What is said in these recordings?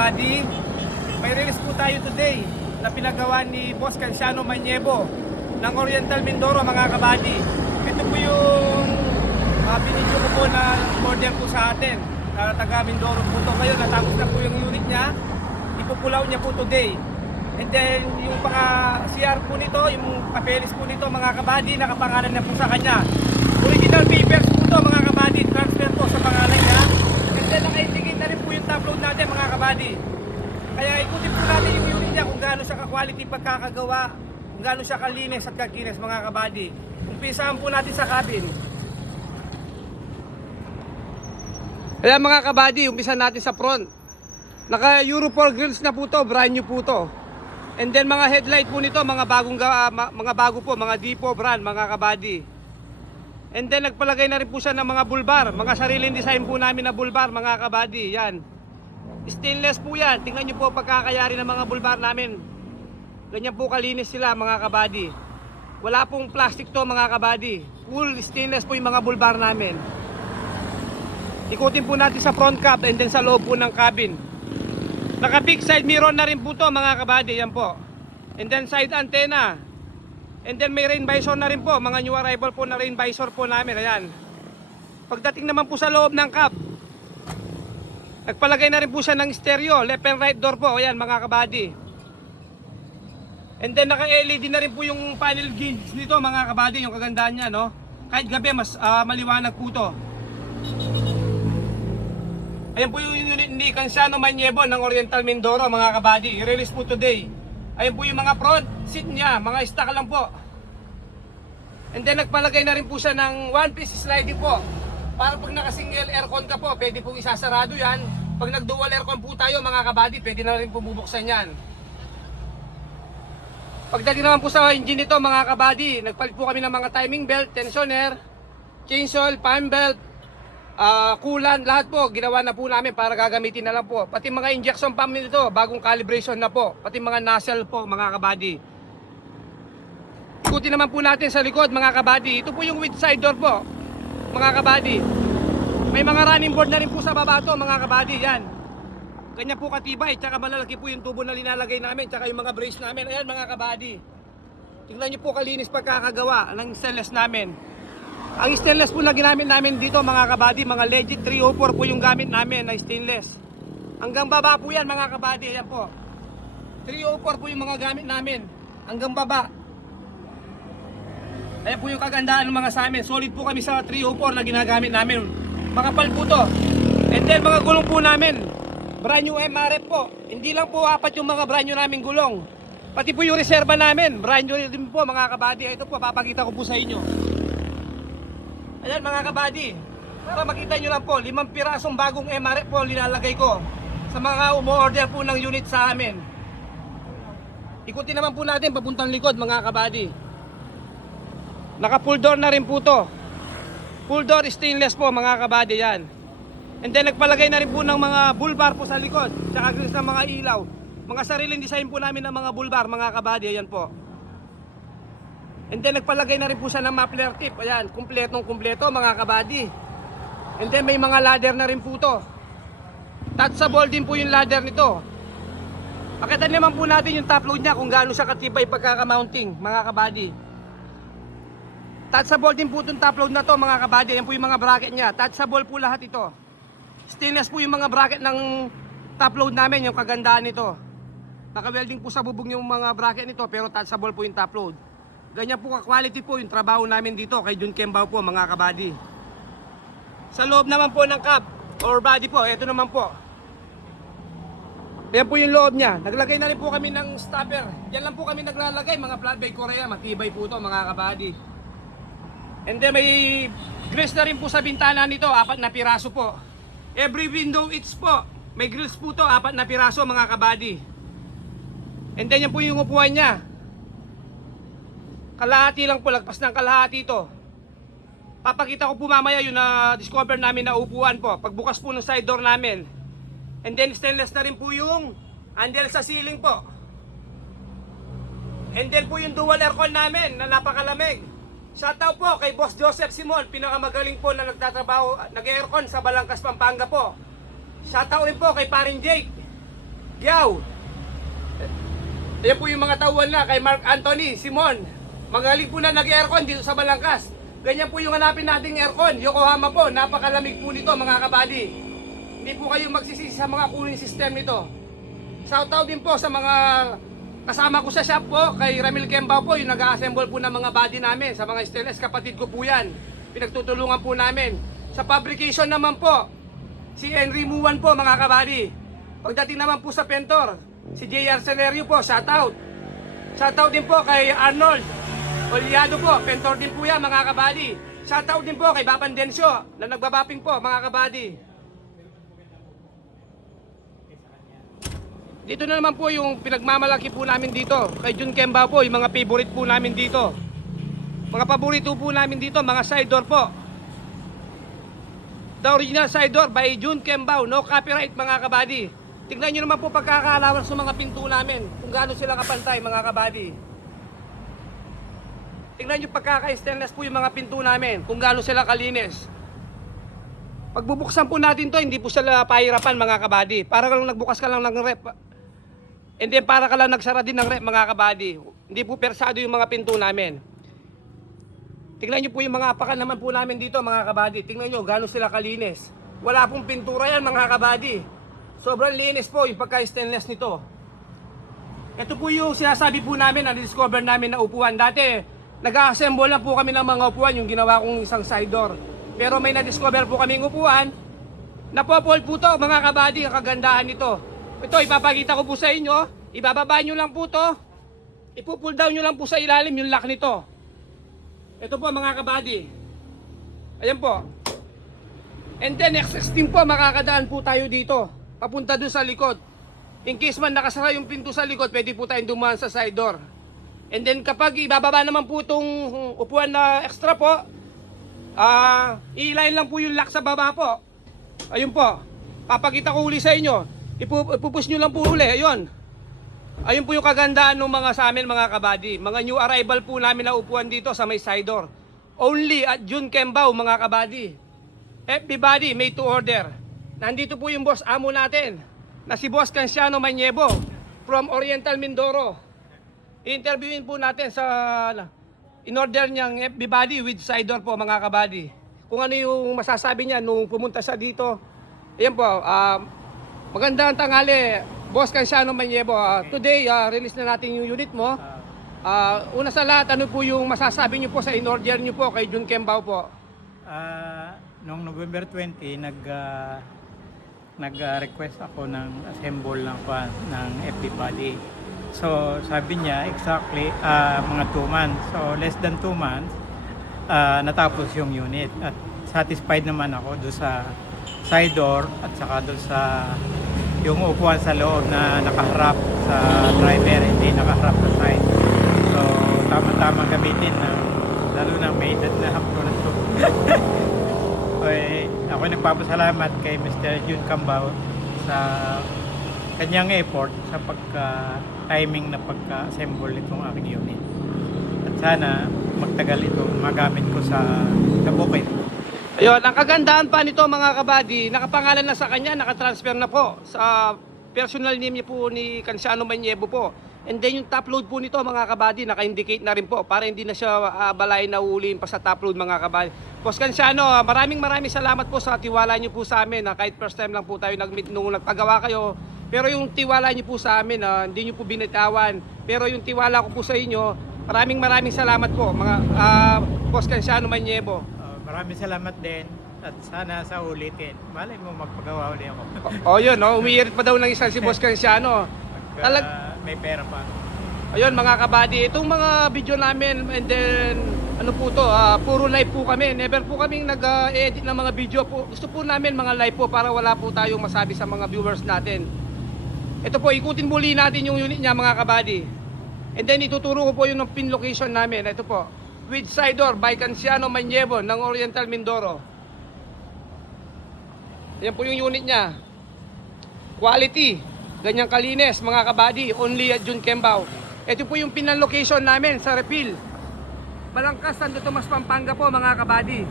kabady. May release po tayo today na pinagawa ni Boss Canciano Maniebo ng Oriental Mindoro mga kabady. Ito po yung binidyo ko po na order po sa atin na taga Mindoro po to. Ngayon natapos na po yung unit niya, ipupulaw niya po today. And then yung mga CR po nito, yung papeles po nito mga kabady, nakapangalan na po sa kanya. Original papers po to mga kabady, transfer po sa pangalan niya. And then naka-indicate na rin po yung top load natin mga kabady. Kaya ikutin po natin yung unit niya kung gaano siya ka-quality pagkakagawa, kung gaano siya kalinis at kakinis mga kabady. Umpisahan po natin sa cabin. Kaya mga kabady, umpisa natin sa front. Naka Euro 4 grills na po to, brand new po to. And then mga headlight po nito, mga bago po, mga Dipo brand, mga kabady. And then nagpalagay na rin po siya ng mga bulbar, mga sariling design po namin na bulbar, mga kabady. Yan. Stainless po yan. Tingnan nyo po pagkakayari ng mga bulbar namin. Ganyan po kalinis sila mga kabady. Wala pong plastic to mga kabady. Full stainless po yung mga bulbar namin. Ikutin po natin sa front cap and then sa loob po ng cabin. Naka big side mirror na rin po to mga kabady. Yan po. And then side antenna. And then may rain visor na rin po. Mga new arrival po na rain visor po namin. Ayan. Pagdating naman po sa loob ng cab, nagpalagay na rin po siya ng stereo. Left and right door po. Ayan mga kabady. And then naka LED na rin po yung panel gauge nito mga kabady. Yung kagandahan niya no. Kahit gabi mas maliwanag po to. Ayan po yung unit ni Canciano Maniebo ng Oriental Mindoro mga kabady. I-release po today. Ayan po yung mga front seat niya. Mga stock lang po. And then nagpalagay na rin po siya ng one piece sliding po. Para pag naka-single aircon ka po, pwede pong isasarado yan. Pag nag-dual aircon po tayo mga kabady, pwede na rin po bubuksan yan. Pagdating naman po sa engine nito mga kabady, nagpalit po kami ng mga timing belt, tensioner, chainsaw, fan belt, coolant, lahat po ginawa na po namin para gagamitin na lang po. Pati mga injection pump nito, bagong calibration na po. Pati mga nozzle po mga kabady. Ikutin naman po natin sa likod mga kabady. Ito po yung with side door po mga kabady. May mga running board na rin po sa baba to mga kabady. Yan. Ganyan po katibay. Tsaka malalaki po yung tubo na linalagay namin. Tsaka yung mga brace namin. Ayan mga kabady. Tingnan nyo po kalinis pagkakagawa ng stainless namin. Ang stainless po na ginamit namin dito mga kabady, mga legit 304 po yung gamit namin na stainless. Hanggang baba po yan mga kabady, ayan po. 304 po yung mga gamit namin. Hanggang baba. Ayan po yung kagandahan ng mga sa amin. Solid po kami sa 304 na ginagamit namin. Makapal po to. And then mga gulong po namin, brand new MRF po. Hindi lang po apat yung mga brand new namin gulong. Pati po yung reserva namin, brand new din po mga kabady. Ito po, papakita ko po sa inyo. Ayan mga kabady, para makita nyo lang po, 5 pirasong bagong MRF po linalagay ko sa mga umo-order po ng unit sa amin. Ikutin naman po natin papuntang likod mga kabady. Naka full door na rin po to. Full door stainless po mga kabady yan. And then nagpalagay na rin po ng mga bulbar po sa likod, tsaka grills ng mga ilaw. Mga sariling design po namin ng mga bulbar mga kabady, ayan po. And then nagpalagay na rin po siya ng muffler tip. Ayan, kumpletong-kumpleto mga kabady. And then may mga ladder na rin po to. Touchable din po yung ladder nito. Pakita naman po natin yung top load niya kung gaano siya katibay pagkaka-mounting mga kabady. Touchable din po itong top load na to mga kabady. Ayan po yung mga bracket niya. Touchable po lahat ito. Stainless po yung mga bracket ng top load namin, yung kagandahan nito. Naka-welding po sa bubong yung mga bracket nito pero touchable po yung top load. Ganyan po ka-quality po yung trabaho namin dito kay Jun Kembaw po mga kabady. Sa loob naman po ng cab or body po, ito naman po. Yan po yung loob niya. Naglagay na rin po kami ng stopper. Yan lang po kami naglalagay, mga flatbed Korea. Matibay po to mga kabady. And then may grills na rin po sa bintana nito, 4 na piraso po. Every window each po, may grills po to, 4 na piraso mga kabady. And then yan po yung upuan niya. Kalahati lang po, lagpas ng kalahati ito. Papakita ko po mamaya yung na-discover namin na upuan po. Pagbukas po ng side door namin. And then stainless na rin po yung handle sa ceiling po. And then po yung dual aircon namin na napakalamig. Shoutout po kay Boss Joseph Simon, pinakamagaling po na nagtatrabaho, nag-aircon sa Balangkas, Pampanga po. Shoutout rin po kay Paring Jake. Gyaw. Ayan po yung mga tauhan na kay Mark Anthony, Simon. Magaling po na nag-aircon dito sa Balangkas. Ganyan po yung hanapin nating aircon. Yokohama po, napakalamig po nito mga kabady. Hindi po kayo magsisisi sa mga cooling system nito. Shoutout din po sa mga kasama ko sa shop po, kay Ramil Kembao po, yung nag-assemble po ng mga body namin, sa mga stainless, kapatid ko po yan. Pinagtutulungan po namin. Sa fabrication naman po, si Henry Muwan po mga kabady. Pagdating naman po sa pentor, si JR Celerio po, shoutout. Shoutout din po kay Arnold Oliado po, pentor din po yan mga kabady. Shoutout din po kay Baban Densyo na nagbabaping po mga kabady. Dito na naman po yung pinagmamalaki po namin dito. Kay Jun Kembao po, yung mga favorite po namin dito. Mga paborito po namin dito, mga side door po. The original side door by Jun Kembao, no copyright mga kabady. Tingnan nyo naman po pagkakalawas ng mga pinto namin, kung gaano sila kapantay mga kabady. Tingnan nyo pagkaka-stainless po yung mga pinto namin, kung gaano sila kalinis. Pagbubuksan po natin to, hindi po sila pahirapan mga kabady. Para lang nagbukas ka lang ng rep. And then para ka lang nagsara din ng rep mga kabady. Hindi po persado yung mga pinto namin. Tingnan nyo po yung mga apakan naman po namin dito mga kabady. Tingnan nyo gaano sila kalinis. Wala pong pintura yan mga kabady. Sobrang linis po yung pagka-stainless nito. Ito po yung sinasabi po namin na discover namin na upuan. Dati nag-assemble lang po kami ng mga upuan, yung ginawa kong isang side door. Pero may na-discover po kaming upuan. Napopol po to mga kabady, ang kagandahan nito. Ito ipapakita ko po sa inyo. Ibababa nyo lang po to. Ipupull down nyo lang po sa ilalim yung lock nito. Ito po mga kabady. Ayan po. And then X16 po, makakadaan po tayo dito. Papunta dun sa likod. In case man nakasara yung pinto sa likod, pwede po tayong dumaan sa side door. And then kapag ibababa naman po itong upuan na extra po, i-line lang po yung lock sa baba po. Ayun po. Papakita ko uli sa inyo. Ipupush nyo lang po uli. Ayun. Ayun po yung kagandahan ng mga sa amin mga kabady. Mga new arrival po namin na upuan dito sa may side door. Only at Jun Kembao mga kabady. Everybody made to order. Nandito po yung boss amo natin na si Boss Canciano Maniebo from Oriental Mindoro. I-interviewin po natin sa in-order niyang everybody with side door po mga kabady. Kung ano yung masasabi niya nung pumunta siya dito. Ayan po, magandang tanghali, Boss Canciano Maniebo. Today, release na natin yung unit mo. Una sa lahat, ano po yung masasabi niyo po sa in-order niyo po kay Jun Kembao po? Noong November 20, nag-request ako ng assemble ng FB body. So sabi niya exactly mga 2 months. So less than 2 months natapos yung unit. At satisfied naman ako doon sa side door at saka doon sa yung upuan sa loob na nakaharap sa driver, hindi nakaharap sa side. So tama-tama gamitin lalo na may edad na ako na ito. Ako nagpapasalamat kay Mr. Jun Kembao sa kanyang effort sa timing na pagka-assemble itong aking unit. At sana magtagal ito magamit ko sa bukid. Ayun, ang kagandahan pa nito mga kabady, nakapangalan na sa kanya, nakatransfer na po sa personal name niya po ni Canciano Maniebo po. And then yung top load po nito mga kabady, naka-indicate na rin po para hindi na siya balay na uliin pa sa top load mga kabady. Boss Canciano, maraming salamat po sa tiwala niyo po sa amin. Kahit first time lang po tayo nag-meet nung nagpagawa kayo. Pero yung tiwala niyo po sa amin, hindi niyo po binitawan. Pero yung tiwala ko po sa inyo, maraming salamat po mga Boss Canciano Maniebo. Maraming salamat din at sana sa ulitin. Malay mo magpagawa ulit ako. Yun, umiirit pa daw ng isa si Boss Canciano. May pera pa. Ayun mga kabady, itong mga video namin and then ano po to, puro live po kami. Never po kaming nag-edit ng mga video po. Gusto po namin mga live po para wala po tayong masabi sa mga viewers natin. Ito po, ikutin muli natin yung unit niya mga kabady. And then ituturo ko po yung pin location namin. Ito po, with side door by Canciano Maniebo ng Oriental Mindoro. Yan po yung unit niya. Quality, ganyang kalinis mga kabady, only at Jun Kembao. Ito po yung pinan location namin sa refill. Balangkas, Santo Tomas, Pampanga po mga kabady.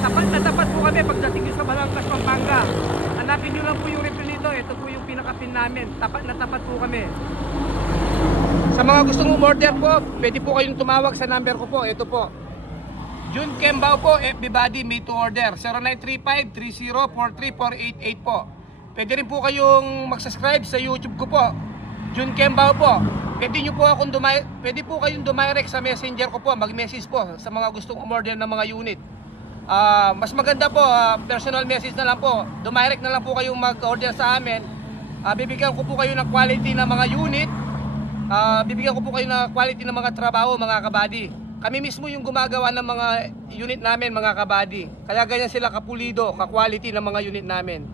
Tapat na tapat po kami pagdating nyo sa Balangkas, Pampanga. Hanapin nyo lang po yung refill nito ito po yung pinaka-pin namin. Tapat na tapat po kami. Sa mga gustong umorder po, pwede po kayong tumawag sa number ko po. Ito po. Jun Kembao po, FB Body, made to order. 0935-3043-488 po. Pwede rin po kayong mag-subscribe sa YouTube ko po. Jun Kembao po. Pwede po kayong dumirect sa messenger ko po, mag-message po sa mga gustong umorder ng mga unit. Mas maganda po, personal message na lang po. Dumirect na lang po kayong mag-order sa amin. Bibigyan ko po kayo ng quality ng mga unit. Bibigyan ko po kayo ng quality ng mga trabaho, mga kabady. Kami mismo yung gumagawa ng mga unit namin, mga kabady. Kaya ganyan sila kapulido, ka-quality ng mga unit namin.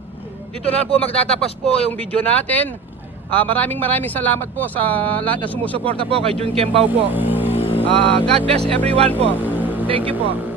Dito na po magtatapos po yung video natin. Maraming salamat po sa lahat na sumusuporta po kay Jun Kembao po. God bless everyone po. Thank you po.